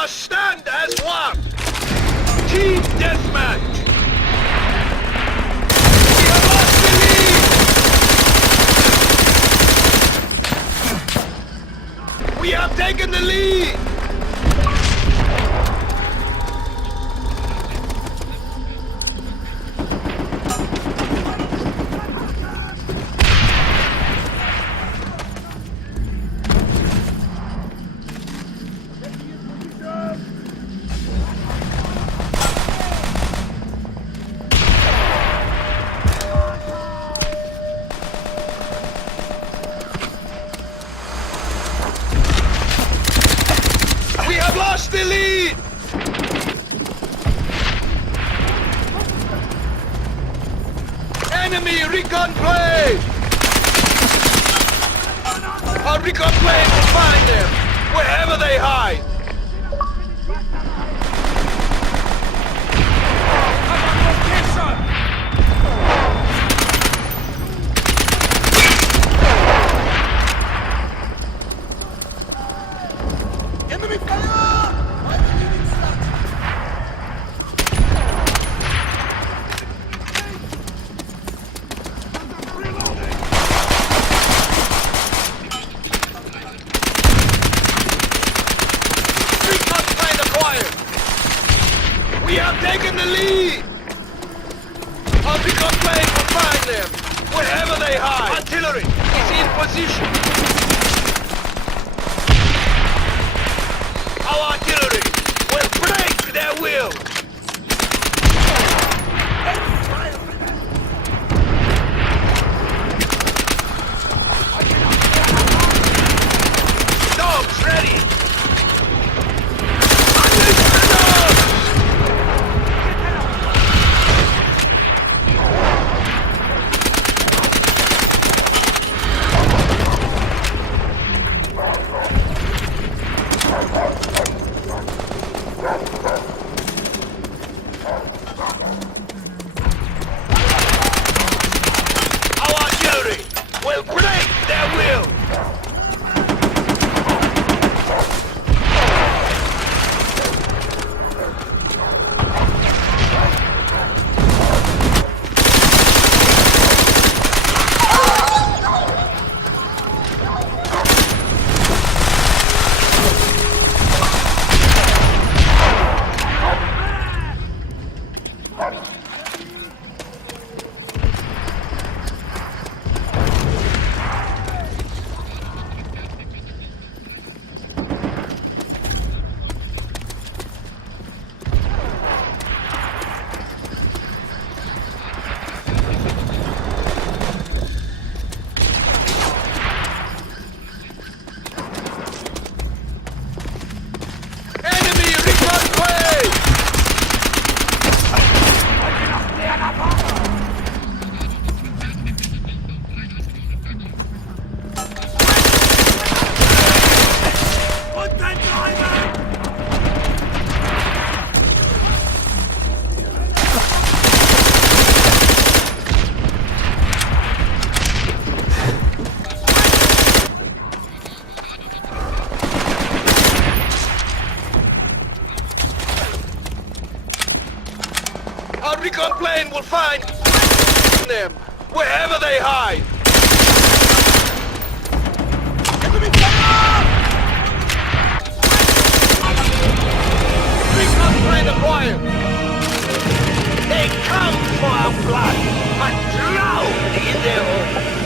must stand as one! Team deathmatch! We have lost the lead! We have taken the lead! Lost the lead! Enemy recon plane! Our recon plane will find them, wherever they hide! Enemy fire! We have taken the lead! Our recon plane will find them, wherever they hide! Artillery is in position! Our artillery will break their will! Dogs ready! Will break their will! Our recon plane will find them, wherever they hide! Enemy fire! Recon plane acquired! They come for our blood, but drown in their own